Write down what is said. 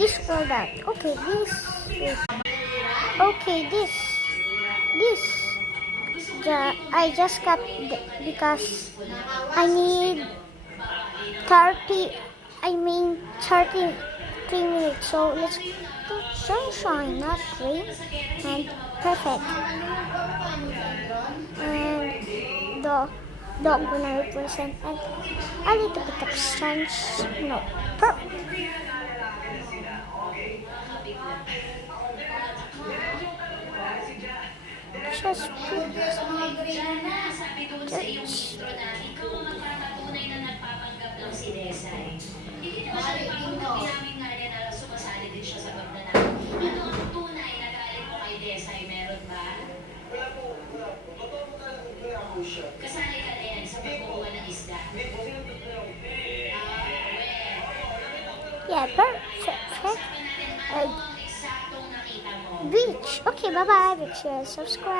This or that. Okay, this. Okay, this. I just got because I need 33 minutes. So let's do sunshine, not rain. And perfect. And the dog gonna represent and a little bit of sunshine. No, perfect. Just Sabi doon sa iyong intro na ikaw ang magpapatunay na nagpapanggap lang si Desai. Hindi naman siya nagpapanggap, inamin nga niya na sumasali din siya sa Bagdana. Ano ang tunay na galit mo kay Desai? Meron ba? Wala po. Totoo po talaga ako siya. Kasali ka din sa pagkukuha ng isda. yeah, perfect. Sabi natin, ano ang eksaktong nakita mo? Beach. Okay, bye bye. Make sure to subscribe.